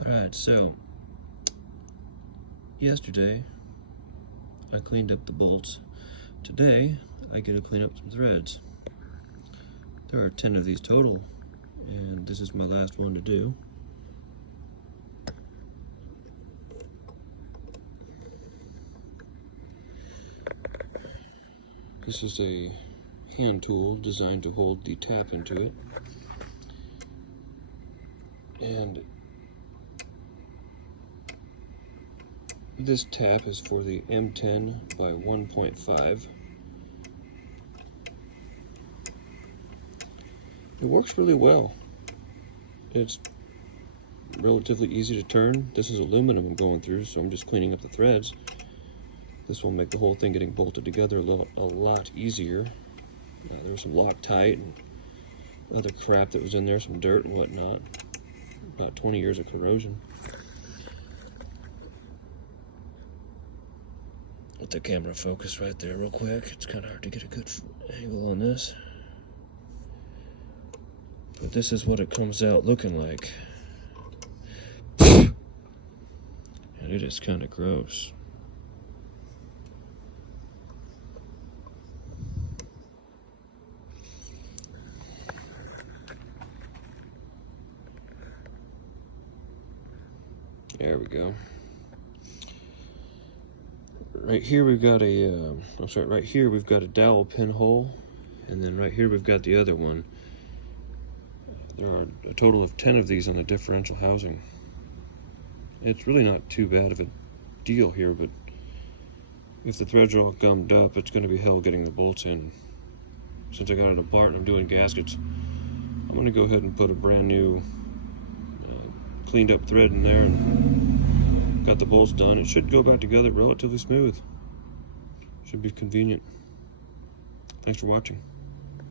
Alright, so yesterday I cleaned up the bolts. Today I get to clean up some threads. There are 10 of these total, and this is my last one to do. This is a hand tool designed to hold the tap into it. And this tap is for the M10 by 1.5. It works really well. It's relatively easy to turn. This is aluminum I'm going through, so I'm just cleaning up the threads. This will make the whole thing getting bolted together a lot easier. There was some loctite and other crap that was in there, some dirt and whatnot. About 20 years of corrosion. Let the camera focus right there real quick. It's kind of hard to get a good angle on this. But this is what it comes out looking like. And it is kind of gross. There we go. Right here we've got a, right here we've got a dowel pinhole, and then right here we've got the other one. There are a total of 10 of these on the differential housing. It's really not too bad of a deal here, but if the threads are all gummed up, it's going to be hell getting the bolts in. Since I got it apart and I'm doing gaskets, I'm going to go ahead and put a brand new cleaned up thread in there and got the bolts done. It should go back together relatively smooth. Should be convenient. Thanks for watching.